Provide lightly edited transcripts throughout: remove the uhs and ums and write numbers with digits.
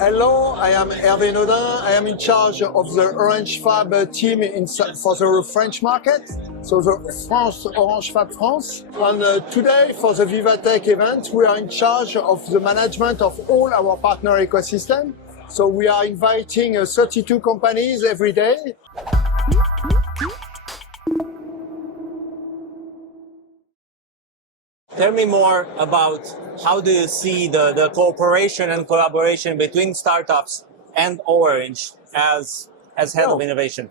Hello, I am Hervé Naudin. I am in charge of the Orange Fab team for the French market, so the Orange Fab France. And today, for the Vivatech event, we are in charge of the management of all our partner ecosystem. So we are inviting 32 companies every day. Tell me more about how do you see the cooperation and collaboration between startups and Orange as head of innovation?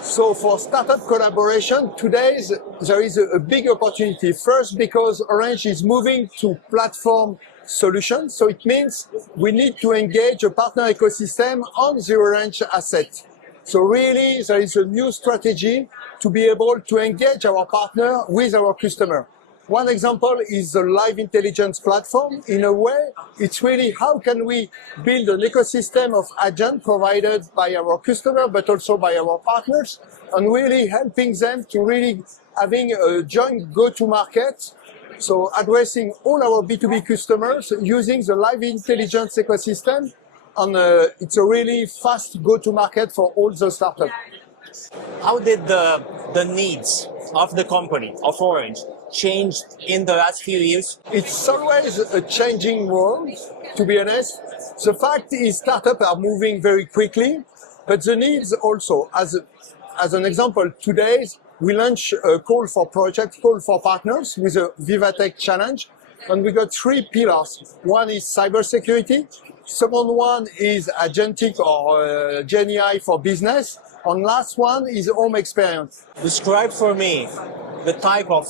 So for startup collaboration, today there is a big opportunity. First, because Orange is moving to platform solutions. So it means we need to engage a partner ecosystem on the Orange asset. So really, there is a new strategy to be able to engage our partner with our customer. One example is the live intelligence platform. In a way, it's really how can we build an ecosystem of agents provided by our customer, but also by our partners, and really helping them to really having a joint go-to-market. So addressing all our B2B customers using the live intelligence ecosystem, and it's a really fast go-to-market for all the startups. How did the needs of the company, of Orange, change in the last few years? It's always a changing world, to be honest. The fact is startups are moving very quickly, but the needs also. As an example, today we launch a call for partners with a Vivatech challenge, and we got 3 pillars. One is cybersecurity, second one is agentic or GenAI for business, and last one is home experience. Describe for me the type of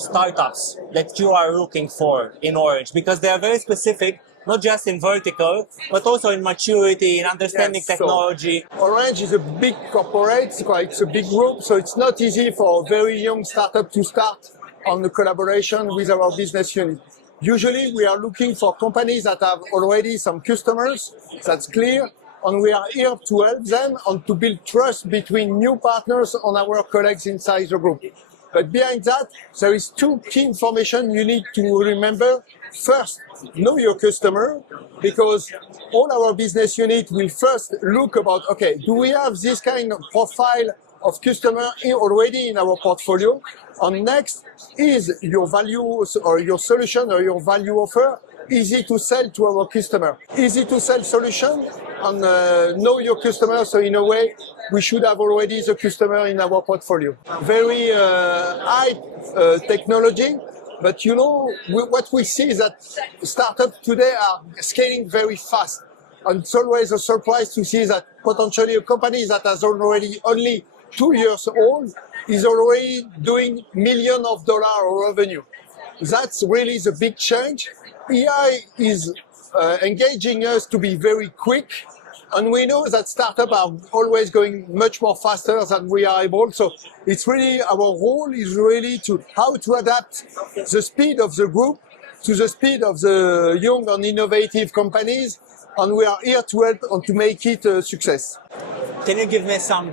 startups that you are looking for in Orange, because they are very specific, not just in vertical, but also in maturity, in understanding technology. So Orange is a big corporate, it's a big group, so it's not easy for a very young startup to start on the collaboration with our business unit. Usually we are looking for companies that have already some customers, that's clear, and we are here to help them and to build trust between new partners and our colleagues inside the group. But behind that, there is 2 key information you need to remember. First, know your customer, because all our business unit will first look about, okay, do we have this kind of profile of customer already in our portfolio? And next, is your values or your solution or your value offer easy to sell to our customer? Easy to sell solution and know your customer, so in a way we should have already the customer in our portfolio. Very high technology, but you know what we see is that startups today are scaling very fast, and it's always a surprise to see that potentially a company that has already only 2 years old is already doing millions of dollars of revenue. That's really the big change. AI is engaging us to be very quick, and we know that startups are always going much more faster than we are able. So it's really, our role is really to how to adapt the speed of the group to the speed of the young and innovative companies, and we are here to help and to make it a success. Can you give me some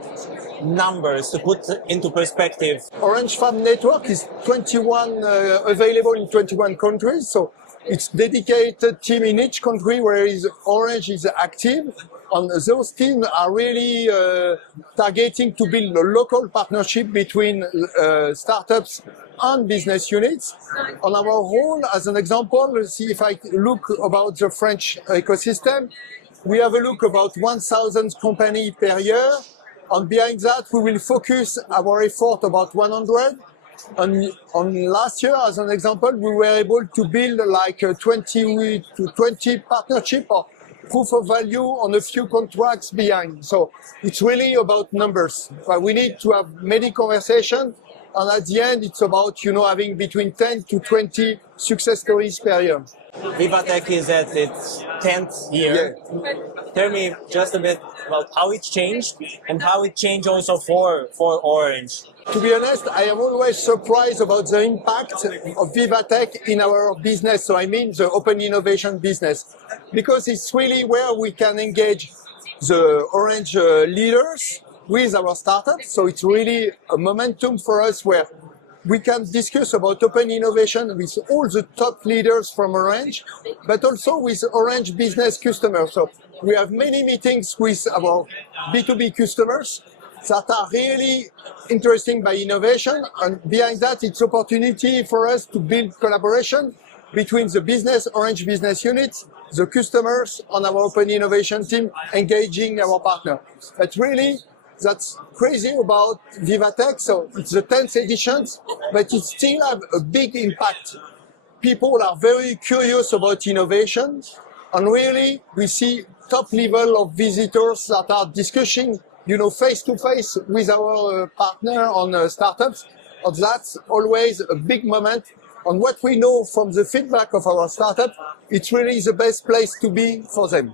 numbers to put into perspective? Orange Fab network is 21 available in 21 countries. So it's dedicated team in each country where Orange is active, and those teams are really targeting to build a local partnership between startups and business units. On our role, as an example, let's see if I look about the French ecosystem, we have a look about 1,000 companies per year, and behind that we will focus our effort about 100. And on last year, as an example, we were able to build like 20 to 20 partnership or proof of value on a few contracts behind. So it's really about numbers. But we need to have many conversations, and at the end, it's about, you know, having between 10 to 20 success stories per year. Vivatech is at its 10th year. Yeah. Tell me just a bit about how it's changed and how it changed also for Orange. To be honest, I am always surprised about the impact of Vivatech in our business. So I mean the open innovation business, because it's really where we can engage the Orange leaders with our startups. So it's really a momentum for us where we can discuss about open innovation with all the top leaders from Orange, but also with Orange business customers. So we have many meetings with our B2B customers that are really interesting by innovation, and behind that it's opportunity for us to build collaboration between the business, Orange business units, the customers, and our open innovation team engaging our partner. But really, that's crazy about Vivatech. So it's the 10th edition, but it still have a big impact. People are very curious about innovation, and really we see top level of visitors that are discussing, face to face with our partner on startups. And that's always a big moment. And what we know from the feedback of our startup, it's really the best place to be for them.